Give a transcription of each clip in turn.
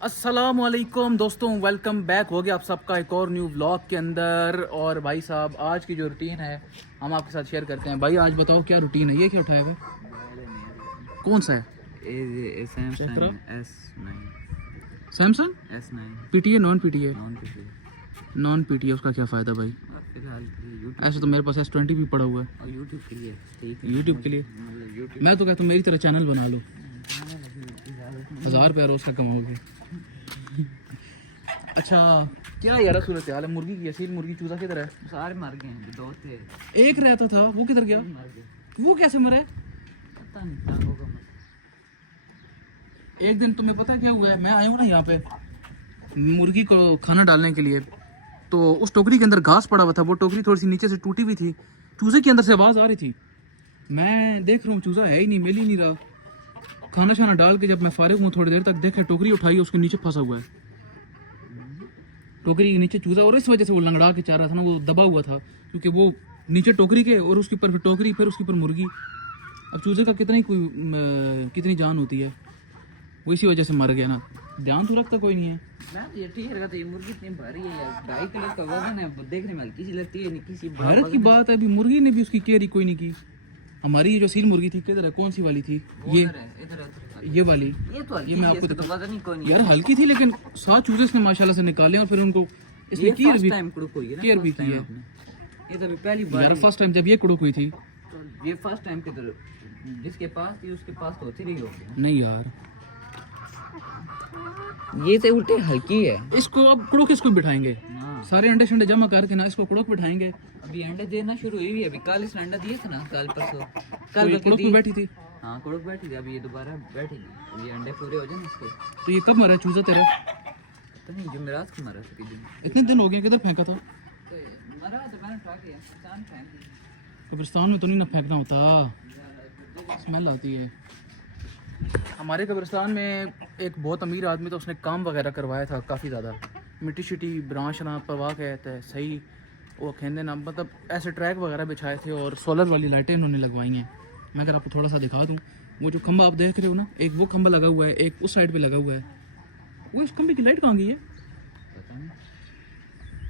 अस्सलामुअलैकुम दोस्तों, welcome back हो गया आप सबका एक और न्यू व्लॉग के अंदर। और भाई साहब, आज की जो रूटीन है हम आपके साथ शेयर करते हैं। भाई आज बताओ क्या रूटीन है, ये क्या उठाया हुआ है? कौन सा है? Samsung PTA non PTA? Non PTA उसका क्या फ़ायदा भाई? ऐसे तो मेरे पास S20 भी पड़ा हुआ है यूट्यूब के लिए। मैं तो कहता हूँ मेरी तरह चैनल बना लो, 1000 रुपया रोज़ का कमाओगे। अच्छा क्या यार सूरत हाल है मुर्गी की? असील मुर्गी चूजा किधर है? सारे मर गए हैं, दो थे। एक रहता था, वो किधर गया? मर गए, वो कैसे मरा है? पता नहीं क्या होगा। एक दिन तुम्हें पता क्या हुआ है, मैं आया हूँ ना यहाँ पे मुर्गी को खाना डालने के लिए, तो उस टोकरी के अंदर घास पड़ा हुआ था। वो टोकरी थोड़ी सी नीचे से टूटी हुई थी, चूजे के अंदर से आवाज़ आ रही थी। मैं देख रहा हूँ चूजा है ही नहीं, मिल ही नहीं रहा। खाना शाना डाल के जब मैं फारिग हूँ थोड़ी देर तक, देखा टोकरी उठाई, उसके नीचे फंसा हुआ है। टोकरी के नीचे चूजा, और इस वजह से वो लंगड़ा के चाह रहा था ना, वो दबा हुआ था क्योंकि वो नीचे टोकरी के और उसके ऊपर फिर टोकरी, फिर उसके ऊपर मुर्गी। अब चूजे का कितनी जान होती है, वो इसी वजह से मर गया ना। ध्यान तो रखता कोई नहीं है। मैं ये ठीक लगा, तो ये मुर्गी इतनी भारी है यार, 2.5 किलो का वजन है, वो देखने में हल्की सी लगती है, नहीं किसी बड़ा हैरत की बात है, अभी मुर्गी ने भी उसकी केयर ही कोई नहीं की। हमारी ये जो सील मुर्गी थी किधर है, कौन सी वाली थी? ये ये वाली, ये तो ये मैं आपको तो वजन ही कोई नहीं यार हल्की थी, लेकिन 7 चूजे इसने माशाल्लाह से निकाले और फिर उनको इसने केयर भी की है। ये तो अभी पहली बार यार फर्स्ट टाइम जब ये कुड़क हुई थी, तो ये फर्स्ट टाइम के तो जिसके पास थी उसके पास तो होती रही होगी। नहीं यार ये तो उल्टे हल्की है। इसको अब कुड़क इसको बिठाएंगे, सारे अंडे शंडे जमा करके ना इसको कुड़क बिठाएंगे। अभी अंडे देना शुरू हुई है, अभी कल इसने अंडा दिए थे ना, कल परसों तो ये कुड़क में बैठी थी। हाँ कुड़क बैठी थी, अभी ये दोबारा बैठेगी, अभी ये अंडे पूरे हो जाए इसके। तो ये कब मरा चूजा तेरा? तो नहीं जुमेरात को मरा था। इतने दिन हो गए, किधर फेंका था? तो मरा तो मैंने उठा के चांद फेंक दिया। कब्रिस्तान में तो नहीं ना फेंकना होता, स्मेल आती है। हमारे कब्रिस्तान में एक बहुत अमीर आदमी, तो उसने काम वगैरह करवाया था काफ़ी ज़्यादा, मिट्टी शिट्टी ब्रांच ना परवाह कहते हैं सही, वो खेंदे ना, मतलब ऐसे ट्रैक वगैरह बिछाए थे और सोलर वाली लाइटें इन्होंने लगवाई हैं। मैं अगर आपको थोड़ा सा दिखा दूँ, वो जो खंबा आप देख रहे हो ना, एक वो खंबा लगा हुआ है, एक उस साइड पे लगा हुआ है। वो इस खंबे की लाइट कहाँ गई है? पता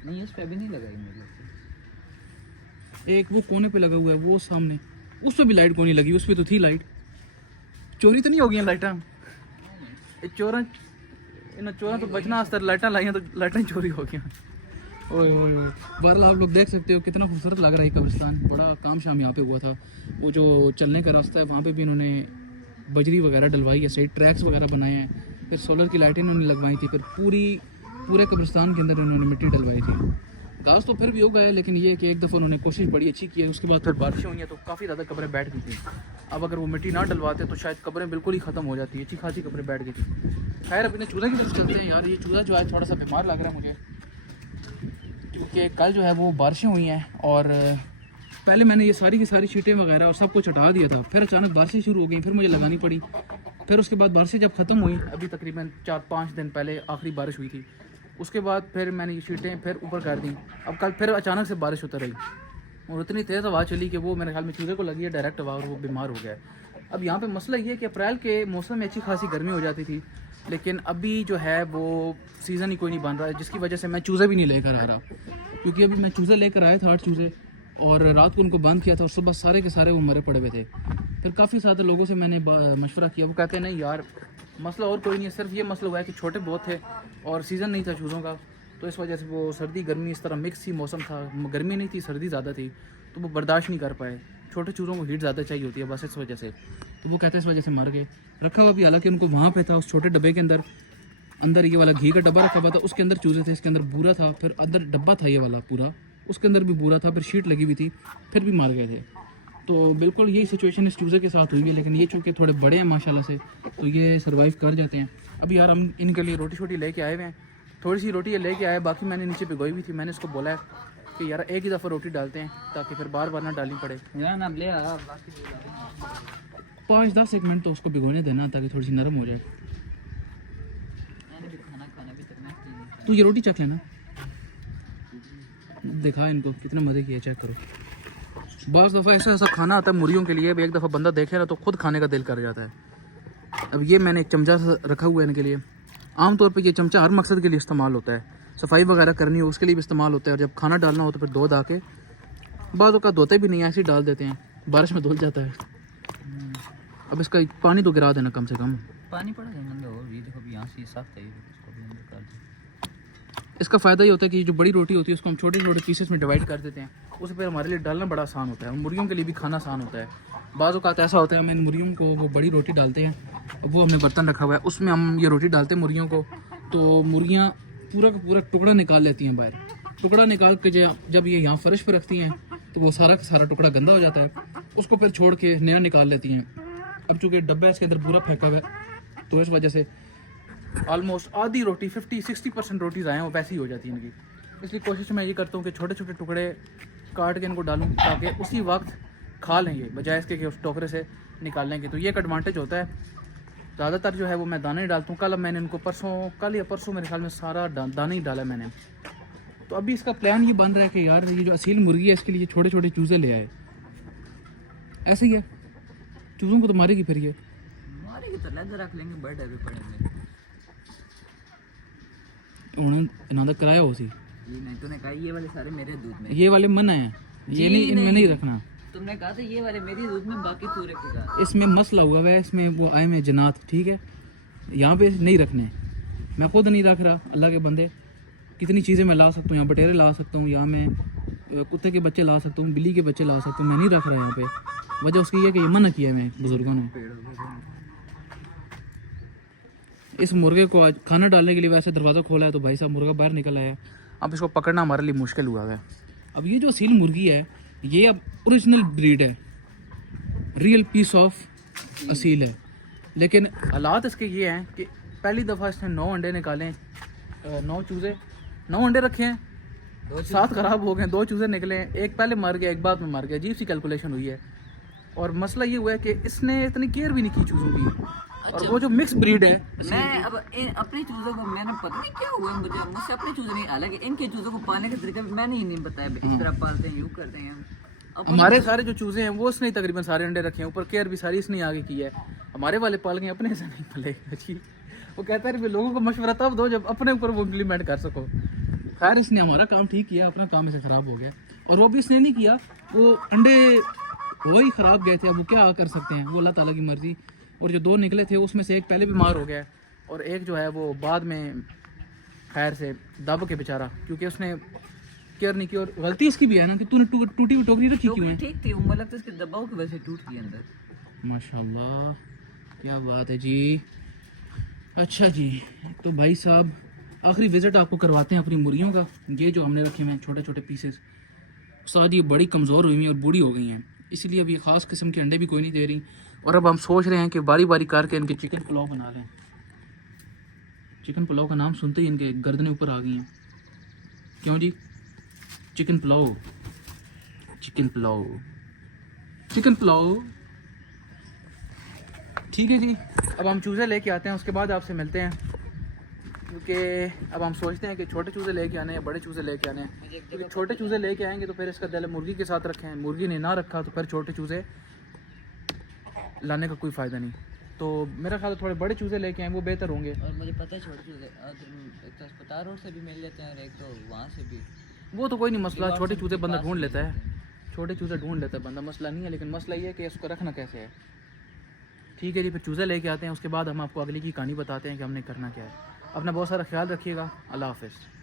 नहीं, इस पे भी नहीं लगाई मेरे से। एक वो कोने पे लगा हुआ है, वो सामने, उस पर भी लाइट कौन नहीं लगी, उस पर तो थी लाइट। चोरी तो नहीं हो गई लाइटा? चोरा तो बचना अस्तर लाइटा लाई हैं, तो लाइटें चोरी हो गई। ओए ओए ओए, बहरहाल आप लोग देख सकते हो कितना खूबसूरत लग रहा है कब्रिस्तान। बड़ा काम शाम यहाँ पे हुआ था। वो जो चलने का रास्ता है वहाँ पे भी इन्होंने बजरी वगैरह डलवाई है, सही ट्रैक्स वगैरह बनाए हैं, फिर सोलर की लाइटें इन्होंने लगवाई थी, फिर पूरे कब्रिस्तान के अंदर इन्होंने मिट्टी डलवाई थी। घास तो फिर भी हो गया, लेकिन ये कि एक दफ़ा उन्होंने कोशिश बड़ी अच्छी की है, उसके बाद फिर बारिशें हुई हैं तो काफ़ी ज़्यादा कब्रें बैठ गई थी। अब अगर वो मिट्टी ना डलवाते तो शायद कब्रें बिल्कुल ही ख़त्म हो जाती है, अच्छी खासी कब्रें बैठ गई थी। खैर अपने चूल्हे की तरफ चलते हैं। यार ये चूल्हा जो है थोड़ा सा बीमार लग रहा है मुझे, क्योंकि कल जो है वो बारिशें हुई हैं और पहले मैंने ये सारी की सारी शीटें वगैरह और सब कुछ हटा दिया था, फिर अचानक बारिशें शुरू हो गई, फिर मुझे लगानी पड़ी। फिर उसके बाद बारिशें जब ख़त्म हुई, अभी तकरीबन 4-5 दिन पहले आखिरी बारिश हुई थी, उसके बाद फिर मैंने ये शीटें फिर ऊपर कर दी। अब कल फिर अचानक से बारिश उतर रही और इतनी तेज़ हवा चली कि वो मेरे ख्याल में चूल्हे को लगी है डायरेक्ट हवा और वो बीमार हो गया है। अब यहाँ पे मसला ये है कि अप्रैल के मौसम में अच्छी खासी गर्मी हो जाती थी, लेकिन अभी जो है वो सीज़न ही कोई नहीं बन रहा है, जिसकी वजह से मैं चूज़े भी नहीं लेकर आ रहा। क्योंकि अभी मैं चूज़े लेकर आया था 8 चूज़े, और रात को उनको बंद किया था और सुबह सारे के सारे वो मरे पड़े हुए थे। फिर काफ़ी सारे लोगों से मैंने मशवरा किया, वो कहते हैं नहीं यार मसला और कोई नहीं है, सिर्फ ये मसला हुआ है कि छोटे बहुत थे और सीज़न नहीं था चूज़ों का, तो इस वजह से वो सर्दी गर्मी इस तरह मिक्स ही मौसम था, गर्मी नहीं थी सर्दी ज़्यादा थी, तो वो बर्दाश्त नहीं कर पाए। छोटे चूज़ों को हीट ज़्यादा चाहिए होती है बस इस वजह से, तो वो कहते हैं इस वजह से मर गए। रखा हुआ भी हालांकि उनको वहाँ पे था उस छोटे डब्बे के अंदर ये वाला घी का डब्बा रखा हुआ था, उसके अंदर चूज़े थे, इसके अंदर बूरा था, फिर अंदर डब्बा था ये वाला पूरा, उसके अंदर भी बूरा था, फिर शीट लगी हुई थी, फिर भी मार गए थे। तो बिल्कुल यही सिचुएशन इस चूज़े के साथ हुई है, लेकिन ये चूँकि थोड़े बड़े हैं माशाल्लाह से, तो ये सर्वाइव कर जाते हैं। अभी यार हम इनके लिए रोटी शोटी लेके आए हुए हैं, थोड़ी सी रोटी ये लेके आए, बाकी मैंने नीचे भिगोई हुई थी। मैंने इसको बोला है कि यार एक ही दफ़ा रोटी डालते हैं ताकि फिर बार बार ना डालनी पड़े। 5-10 मिनट तो उसको भिगोने देना ताकि थोड़ी सी नरम हो जाए। तू ये रोटी चख लेना, दिखा इनको कितने मज़े की है, चेक करो। बाज़ दफ़ा ऐसा खाना आता है मुर्गियों के लिए, एक दफ़ा बंदा देखे ना तो खुद खाने का दिल कर जाता है। अब ये मैंने एक चमचा रखा हुआ है इनके लिए, आमतौर पे ये चमचा हर मकसद के लिए इस्तेमाल होता है, सफाई वगैरह करनी हो उसके लिए भी इस्तेमाल होता है, और जब खाना डालना हो तो फिर धो धा के, बाज़ औक़ात धोते भी नहीं, ऐसे ही डाल देते हैं, बारिश में धुल जाता है। अब इसका पानी तो गिरा देना कम से कम। पानी पड़ा है अंदर, और ये देखो अभी यहाँ से साफ है, इसको भी अंदर कर दो। इसका फ़ायदा ये होता है कि जो बड़ी रोटी होती है उसको हम छोटे छोटे पीसेस में डिवाइड कर देते हैं, उसे फिर हमारे लिए डालना बड़ा आसान होता है, मुर्गियों के लिए भी खाना आसान होता है। बाज़ औक़ात ऐसा होता है हम इन मुर्गियों को वो बड़ी रोटी डालते हैं, वो हमने बर्तन रखा हुआ है उसमें हम ये रोटी डालते हैं मुर्गियों को, तो मुर्गियाँ पूरा का पूरा टुकड़ा निकाल लेती हैं बाहर। टुकड़ा निकाल के जब ये यहाँ फर्श पर रखती हैं तो वो सारा का सारा टुकड़ा गंदा हो जाता है, उसको फिर छोड़ के नया निकाल लेती हैं। अब चूँकि डब्बा इसके अंदर पूरा फेंका हुआ है तो इस वजह से ऑलमोस्ट आधी रोटी 50-60% रोटीज़ आए हैं वो वैसी ही हो जाती है इनकी। इसलिए कोशिश मैं ये करता हूँ कि छोटे छोटे टुकड़े काट के इनको डालूँ ताकि उसी वक्त खा लेंगे, बजाय इसके कि उस टोकरे से निकाल लेंगे। तो ये एक एडवांटेज होता है। ज़्यादातर जो है वो मैं दाना ही डालता हूँ। कल मैंने इनको कल या परसों मेरे ख्याल में सारा दाना ही डाला मैंने। तो अभी इसका प्लान ये बन रहा है कि यार ये जो असील मुर्गी है इसके लिए छोटे छोटे चूज़े ले आए। ऐसे ही है, चूज़ों को तो मारेगी फिर ये मारेगी तो लेदर रख लेंगे, बर्ड है भी पड़ेंगे। उन्होंने इन्होंने कराया हो सी ये नहीं, तूने कहा ये वाले सारे मेरे दूध में, ये वाले मना है, ये नहीं इनमें नहीं रखना। तुमने कहा था ये वाले मेरी दूध में, बाकी तू रखेगा। इसमें मसला हुआ है, इसमें वो आए में जनात, ठीक है, यहाँ पे नहीं रखने। मैं खुद नहीं रख रहा, अल्लाह के बंदे कितनी चीज़ें मैं ला सकता हूँ, यहाँ बटेरे ला सकता हूँ, यहाँ मैं कुत्ते के बच्चे ला सकता हूँ, बिल्ली के बच्चे ला सकता हूँ, मैं नहीं रख रहा यहाँ पे। वजह उसकी है कि ये मना किया है मैं बुज़ुर्गों ने। इस मुर्गे को आज खाना डालने के लिए वैसे दरवाज़ा खोला है तो भाई साहब मुर्गा बाहर निकल आया। अब इसको पकड़ना हमारे लिए मुश्किल हुआ है। अब ये जो असील मुर्गी है ये अब ओरिजिनल ब्रीड है, रियल पीस ऑफ असील है, लेकिन हालात इसके ये हैं कि पहली दफ़ा इसने 9 अंडे निकाले, 9 चूज़े, 9 अंडे रखे हैं, 7 ख़राब हो गए, 2 चूज़े निकले हैं, एक पहले मर गया, एक बाद में मर गया। अजीब सी कैलकुलेशन हुई है। और मसला ये हुआ है कि इसने इतनी केयर भी नहीं की चूज़ों की। और वो जो मिक्स ब्रीड है, मैं अब अपने चूज़ों को, मैंने पता नहीं क्या हुआ मुझसे अपने चूज़े नहीं, हालांकि इनके चूज़ों को पालने का तरीका भी मैंने ही नहीं बताया, इस तरह पालते हैं, यूँ करते हैं। हमारे सारे जो चूज़े हैं वो इसने तकरीबन सारे अंडे रखे हैं, ऊपर केयर भी सारी इसने आगे की है। हमारे वाले पाल गए, अपने से नहीं पलेगा जी। वो कहता है लोगों को मशवरा तब दो जब अपने ऊपर वो इम्प्लीमेंट कर सको। खैर इसने हमारा काम ठीक किया, अपना काम इसे ख़राब हो गया। और वो भी इसने नहीं किया, वो अंडे वो ही ख़राब गए थे, अब वो क्या कर सकते हैं, वो अल्लाह ताला की मर्ज़ी। और जो 2 निकले थे उसमें से एक पहले बीमार हो गया और एक जो है वो बाद में खैर से दब के बेचारा, क्योंकि उसने केयर नहीं की। और गलती इसकी भी है ना कि तूने टूटी हुई टोकरी रखी क्यों है? ठीक थी, वो लगता है इसके दबाव की वजह से टूट गई अंदर। माशाल्लाह, क्या बात है जी। अच्छा जी, तो भाई साहब आखिरी विज़िट आपको करवाते हैं अपनी मुर्गियों का। ये जो हमने रखे हुए हैं छोटे छोटे पीसेस, साथ ये बड़ी कमज़ोर हुई हैं और बूढ़ी हो गई हैं, इसलिए अब ये ख़ास किस्म के अंडे भी कोई नहीं दे रही। और अब हम सोच रहे हैं कि बारी बारी करके इनके चिकन पुलाव बना लें। चिकन पुलाव का नाम सुनते ही इनके गर्दनें ऊपर आ गई हैं। क्यों जी? Chicken pulao, chicken pulao, chicken pulao. ठीक है जी, अब हम चूज़े लेके आते हैं, उसके बाद आपसे मिलते हैं। क्योंकि अब हम सोचते हैं कि छोटे चूज़े लेके आने हैं, बड़े चूज़े लेके आने हैं। क्योंकि छोटे चूज़े लेके आएंगे तो फिर इसका दिल मुर्गी के साथ रखें, मुर्गी ने ना रखा तो फिर छोटे चूज़े लाने का कोई फ़ायदा नहीं। तो मेरा ख्याल है थोड़े बड़े चूज़े लेके आए वो बेहतर होंगे। और मुझे पता है छोटे चूज़े एक तो अस्पताल रोड से भी मिल जाते हैं और एक तो वहाँ से भी। वो तो कोई नहीं मसला, छोटे चूज़े बंदा ढूंढ लेता है, छोटे चूज़े ढूंढ लेता है बंदा, मसला नहीं है। लेकिन मसला ये है कि इसको रखना कैसे है। ठीक है जी, फिर चूज़े लेके आते हैं, उसके बाद हम आपको अगली की कहानी बताते हैं कि हमने करना क्या है। अपना बहुत सारा ख्याल रखिएगा। अल्लाह हाफ़िज़।